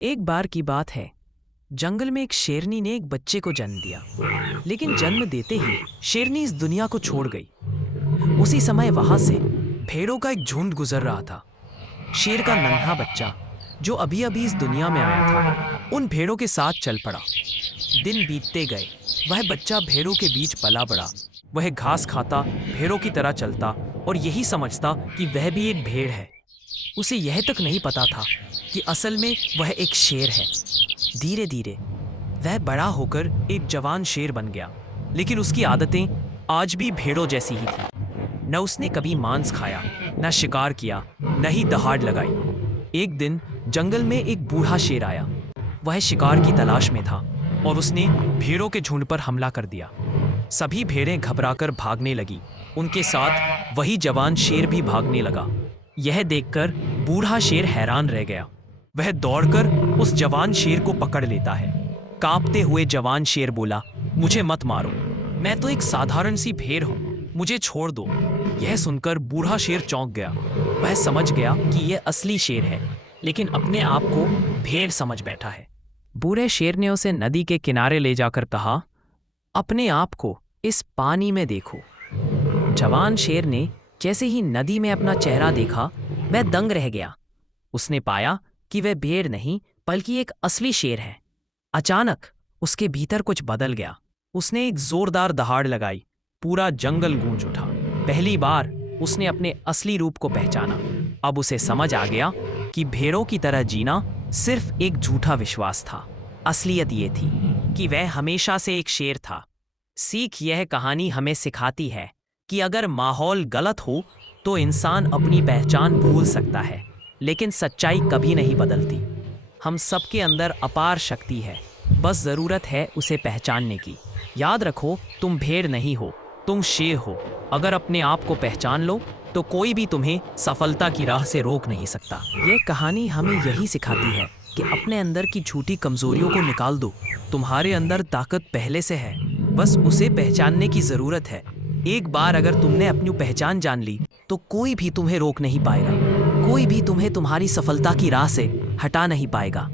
एक बार की बात है। जंगल में एक शेरनी ने एक बच्चे को जन्म दिया। लेकिन जन्म देते ही शेरनी इस दुनिया को छोड़ गई। उसी समय वहां से भेड़ों का एक झुंड गुजर रहा था। शेर का नन्हा बच्चा जो अभी अभी इस दुनिया में आया था उन भेड़ों के साथ चल पड़ा। दिन बीतते गए। वह बच्चा भेड़ों के बीच पला बड़ा। वह घास खाता, भेड़ों की तरह चलता और यही समझता कि वह भी एक भेड़ है। उसे यह तक नहीं पता था कि असल में वह एक शेर है। धीरे धीरे वह बड़ा होकर एक जवान शेर बन गया। लेकिन उसकी आदतें आज भी भेड़ों जैसी ही थी। न उसने कभी मांस खाया, न शिकार किया, न ही दहाड़ लगाई। एक दिन जंगल में एक बूढ़ा शेर आया। वह शिकार की तलाश में था और उसने भेड़ों के झुंड पर हमला कर दिया। सभी भेड़ें घबराकर भागने लगी। उनके साथ वही जवान शेर भी भागने लगा। यह देखकर बूढ़ा शेर हैरान रह गया। वह दौड़कर उस जवान शेर को पकड़ लेता है। कांपते हुए जवान शेर बोला, मुझे मत मारो, मैं तो एक साधारण सी भेड़ हूं, मुझे छोड़ दो। यह सुनकर बूढ़ा शेर चौंक गया। वह समझ गया कि यह असली शेर है, लेकिन अपने आप को भेड़ समझ बैठा है। बूढ़े शेर ने उसे नदी के किनारे ले जाकर कहा, अपने आप को इस पानी में देखो। जवान शेर ने जैसे ही नदी में अपना चेहरा देखा, वह दंग रह गया। उसने पाया कि वह भेड़ नहीं बल्कि एक असली शेर है। अचानक उसके भीतर कुछ बदल गया। उसने एक जोरदार दहाड़ लगाई। पूरा जंगल गूंज उठा। पहली बार उसने अपने असली रूप को पहचाना। अब उसे समझ आ गया कि भेड़ों की तरह जीना सिर्फ एक झूठा विश्वास था। असलियत ये थी कि वह हमेशा से एक शेर था। सीख यह कहानी हमें सिखाती है कि अगर माहौल गलत हो तो इंसान अपनी पहचान भूल सकता है, लेकिन सच्चाई कभी नहीं बदलती। हम सबके अंदर अपार शक्ति है, बस ज़रूरत है उसे पहचानने की। याद रखो, तुम भेड़ नहीं हो, तुम शेर हो। अगर अपने आप को पहचान लो तो कोई भी तुम्हें सफलता की राह से रोक नहीं सकता। यह कहानी हमें यही सिखाती है कि अपने अंदर की झूठी कमजोरियों को निकाल दो। तुम्हारे अंदर ताकत पहले से है, बस उसे पहचानने की ज़रूरत है। एक बार अगर तुमने अपनी पहचान जान ली तो कोई भी तुम्हें रोक नहीं पाएगा। कोई भी तुम्हें तुम्हारी सफलता की राह से हटा नहीं पाएगा।